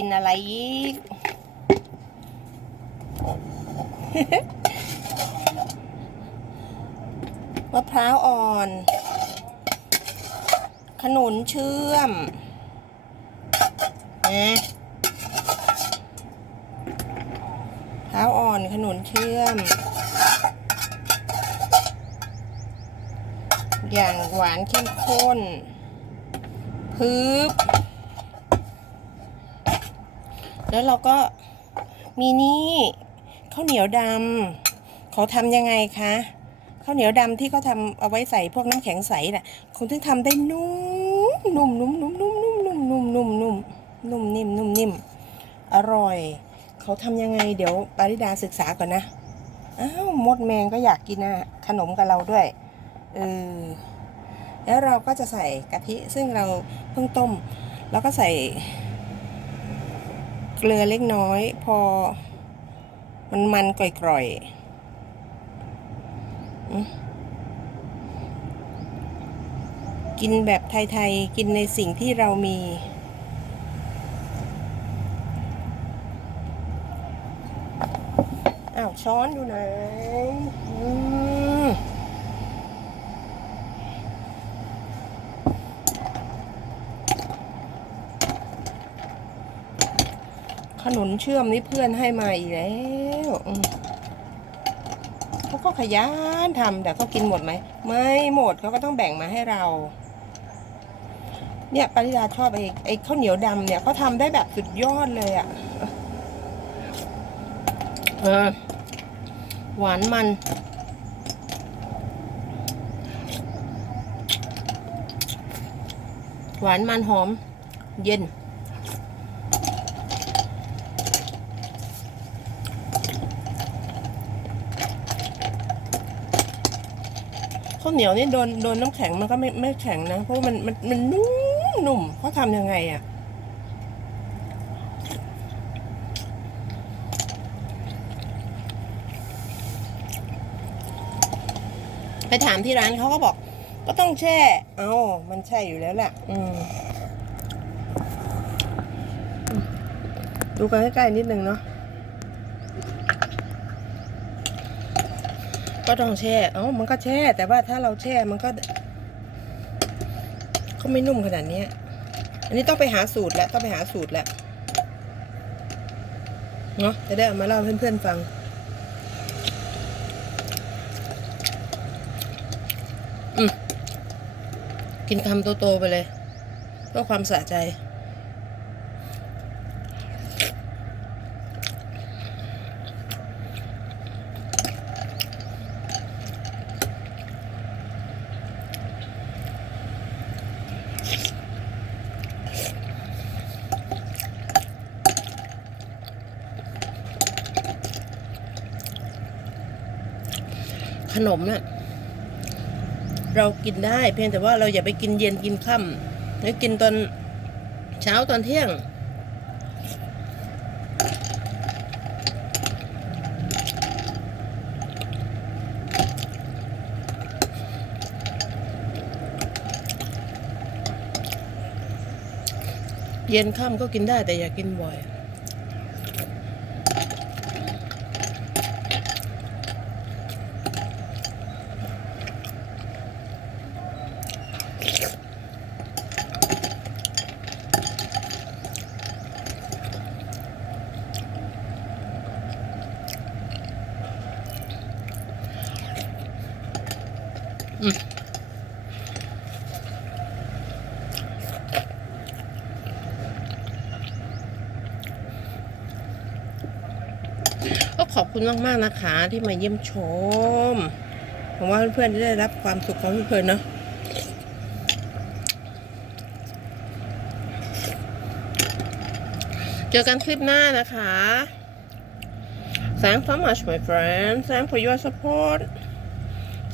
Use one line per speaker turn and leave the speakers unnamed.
กินอะไรอีก มะพร้าวอ่อน ขนุนเชื่อมนะมะพร้าวอ่อนขนุนเชื่อม อย่างหวานเข้มข้นพึบ แล้วเราก็มีนี่ข้าวเหนียวดำเขาทำยังไงคะข้าวเหนียวดำที่เขาทำเอาไว้ใส่พวกน้ำแข็งใสน่ะคุณถึงทำได้นุ่มนุ่มนุ่มนุ่มนุ่มนุ่มนุ่มนุ่มนุ่มนุ่มนุ่มนิ่มนุ่มนิ่มอร่อย เขาทำยังไงเดี๋ยวปาริดาศึกษาก่อนนะอ้าวมดแมงก็อยากกินนะขนมกับเราด้วยเออแล้วเราก็จะใส่กะทิซึ่งเราเพิ่งต้ม แล้วก็ใส่ เกลือเล็กน้อย พอ มันมันกร่อยๆ กินแบบไทย ๆ กินในสิ่งที่เรามี อ้าวช้อนอยู่ไหนอืมข นุนเชื่อมนี่เพื่อนให้มาอีกแล้วเขาก็ขยันทำแต่เขากินหมดไหม ไม่หมดเขาก็ต้องแบ่งมาให้เรา เนี่ยปริดาชอบไอ้ไอ้ข้าวเหนียวดำเนี่ยเขาทำได้แบบสุดยอดเลยอะ่ะเออหวานมันหวานมันหอม เย็น ข้าวเหนียวนี่โดนโดนน้ำแข็งมันก็ไม่ไม่แข็งนะ เพราะมันมันมันนุ่มนุ่มเขาทำยังไงอะ่ะไปถามที่ร้านเขาก็บอก ก็ต้องแช่ เอา้ามันใช่อยู่แล้วแหละอืมดูกันใกล้ๆนิดนึงเนาะ ก็ต้องแช่ เอ้ามันก็แช่ แต่ว่าถ้าเราแช่มันก็ก็ไม่นุ่มขนาดนี้ อันนี้ต้องไปหาสูตรแล้วต้องไปหาสูตรแล้วเนาะจะได้เอามาเล่าเพื่อนๆฟัง อืมกินคำโตๆไปเลย เพื่อความสะใจ ขนมน่ะเรากินได้เพียงแต่ว่าเราอย่าไปกินเย็นกินค่ำแล้วกินตอนเช้าตอนเที่ยง เย็นค่ำก็กินได้แต่อย่ากินบ่อย ก็ขอบคุณมาก ๆ นะคะ ที่มาเยี่ยมชมผมว่าเพื่อนๆจะได้รับความสุขของเพื่อนๆเนาะเจอกันคลิปหน้านะคะ Thanks so much my friends Thanks for your support